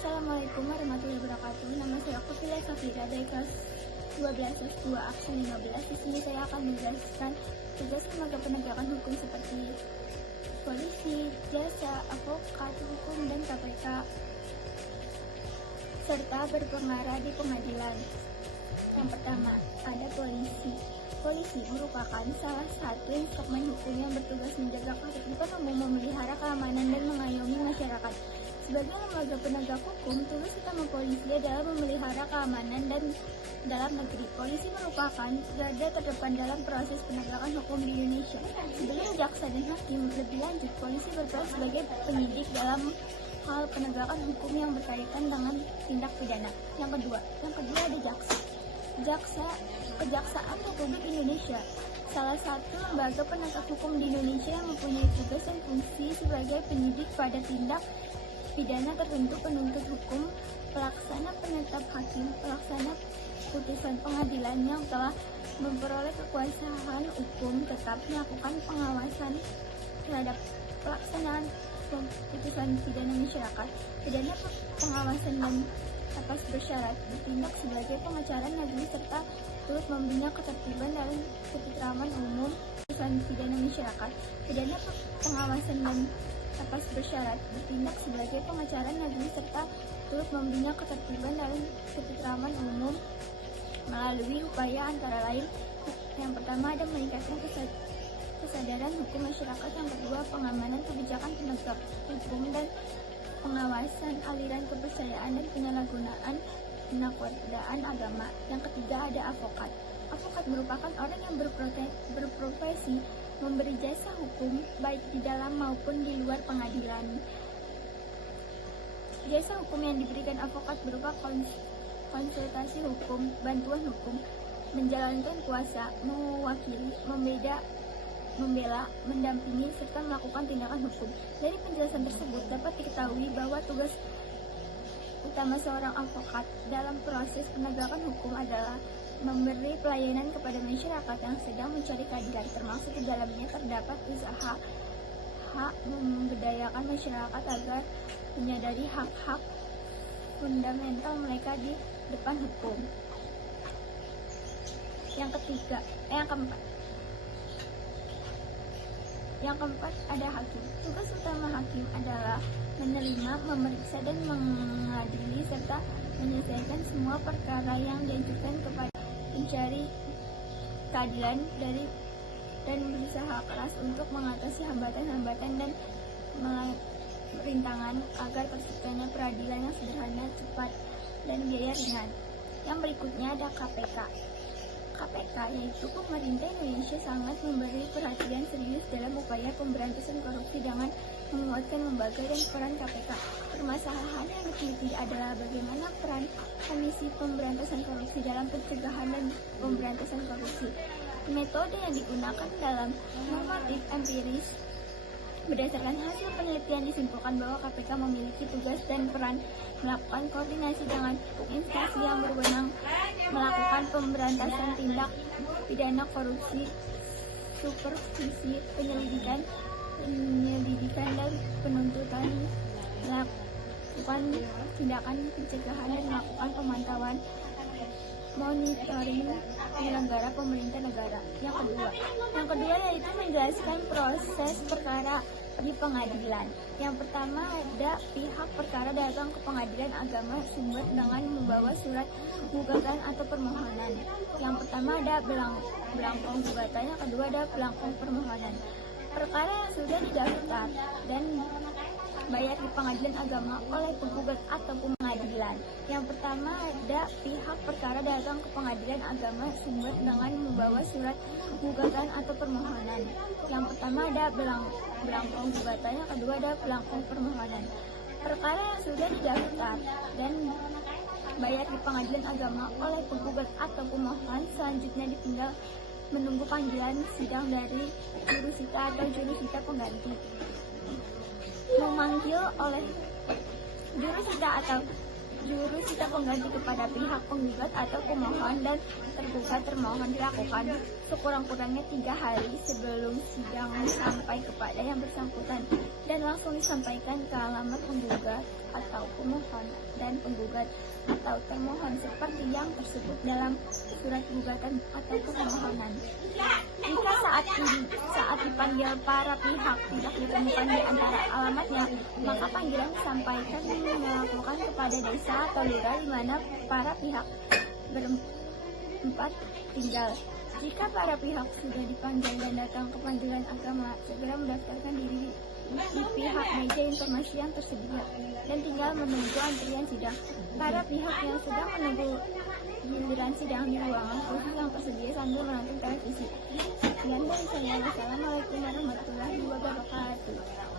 Assalamualaikum warahmatullahi wabarakatuh. Nama saya Putri Safira dari kelas 12 S2 Absen 15. Di sini saya akan menjelaskan tugas lembaga penegakan hukum seperti polisi, jasa, advokat, hukum, dan KPK, serta berpengaruh di pengadilan. Yang pertama, ada polisi. Polisi merupakan salah satu instrumen hukum yang bertugas menjaga ketertiban umum, memelihara keamanan, dan mengayomi masyarakat. Sebagai lembaga penegak hukum, tugas utama polisi adalah memelihara keamanan dan dalam negeri. Polisi merupakan garda terdepan dalam proses penegakan hukum di Indonesia. Sebelum jaksa dan hakim, lebih lanjut, polisi berperan sebagai penyidik dalam hal penegakan hukum yang berkaitan dengan tindak pidana. Yang kedua ada jaksa. Kejaksaan Republik Indonesia, salah satu lembaga penegak hukum di Indonesia yang mempunyai tugas dan fungsi sebagai penyidik pada tindak pidana tertentu, penuntut hukum, pelaksana penetap hakim, pelaksana putusan pengadilan yang telah memperoleh kekuasaan hukum, tetap melakukan pengawasan terhadap pelaksanaan putusan pidana masyarakat, pidana pengawasan dan atas bersyarat, bertindak sebagai pengacara negeri serta turut membina ketertiban dalam ketentraman umum, putusan pidana masyarakat, pidana pengawasan dan atas bersyarat, bertindak sebagai pengacara negeri serta turut membina ketertiban dalam ketentraman umum melalui upaya antara lain. Yang pertama ada meningkatkan kesadaran hukum masyarakat, yang kedua pengamanan kebijakan penegak hukum dan pengawasan aliran kepercayaan dan penyalahgunaan penakwadaan agama. Yang ketiga ada advokat. Advokat merupakan orang yang berprofesi memberi jasa hukum baik di dalam maupun di luar pengadilan. Jasa hukum yang diberikan advokat berupa konsultasi hukum, bantuan hukum, menjalankan kuasa, mewakili, membela, mendampingi, serta melakukan tindakan hukum. Dari penjelasan tersebut dapat diketahui bahwa tugas utama seorang advokat dalam proses penegakan hukum adalah memberi pelayanan kepada masyarakat yang sedang mencari keadilan, termasuk di dalamnya terdapat usaha hak memberdayakan masyarakat agar menyadari hak-hak fundamental mereka di depan hukum. Yang keempat ada hakim. Tugas utama hakim adalah menerima, memeriksa, dan mengadili serta menyelesaikan semua perkara yang diajukan kepada pencari keadilan dan berusaha keras untuk mengatasi hambatan-hambatan dan rintangan agar terciptanya peradilan yang sederhana, cepat, dan biaya ringan. Yang berikutnya ada KPK. KPK yaitu pemerintah Indonesia sangat memberi perhatian serius dalam upaya pemberantasan korupsi dengan menguatkan lembaga dan peran KPK. Permasalahan yang diteliti adalah bagaimana peran Komisi Pemberantasan Korupsi dalam pencegahan dan pemberantasan korupsi. Metode yang digunakan dalam normatif empiris. Berdasarkan hasil penelitian disimpulkan bahwa KPK memiliki tugas dan peran melakukan koordinasi dengan instansi yang berwenang melakukan pemberantasan tindak pidana korupsi, supervisi penyelidikan dan penuntutan, melakukan tindakan pencegahan dan melakukan pemantauan monitoring penyelenggara pemerintah negara. Yang kedua yaitu menjelaskan proses perkara di pengadilan. Yang pertama ada pihak perkara datang ke pengadilan agama sumber dengan membawa surat gugatan atau permohonan. Yang pertama ada belangkong gugatan, yang kedua ada belangkong permohonan. Perkara yang sudah didaftar dan bayar di pengadilan agama oleh penggugat atau pengadilan. Yang pertama ada pihak perkara datang ke pengadilan agama sumber dengan membawa surat gugatan atau permohonan. Yang pertama ada belangkong gugatan, yang kedua ada belangkong permohonan. Perkara yang sudah didaftar dan bayar di pengadilan agama oleh penggugat atau pemohon selanjutnya ditinggal menunggu panggilan sidang dari jurusita atau jurusita pengganti. Memanggil oleh jurusita atau juru sita pengganti kepada pihak penggugat atau pemohon dan tergugat termohon dilakukan sekurang-kurangnya 3 hari sebelum sidang sampai kepada yang bersangkutan dan langsung disampaikan ke alamat penggugat atau pemohon dan penggugat atau termohon seperti yang tersebut dalam surat gugatan atau permohonan. Jika saat dipanggil para pihak tidak ditemukan di antara alamatnya, maka panggilan disampaikan melakukan kepada desa atau lurah di mana para pihak berempat tinggal. Jika para pihak sudah dipanggil dan datang ke panggilan agama, segera mendaftarkan diri di pihak meja informasi yang tersedia dan tinggal menunggu antrian sidang. Para pihak yang sedang menunggu giliran sidang di ruangan khusus yang tersedia sambil menonton televisi. Sekian dari saya. Wassalamualaikum warahmatullahi wabarakatuh.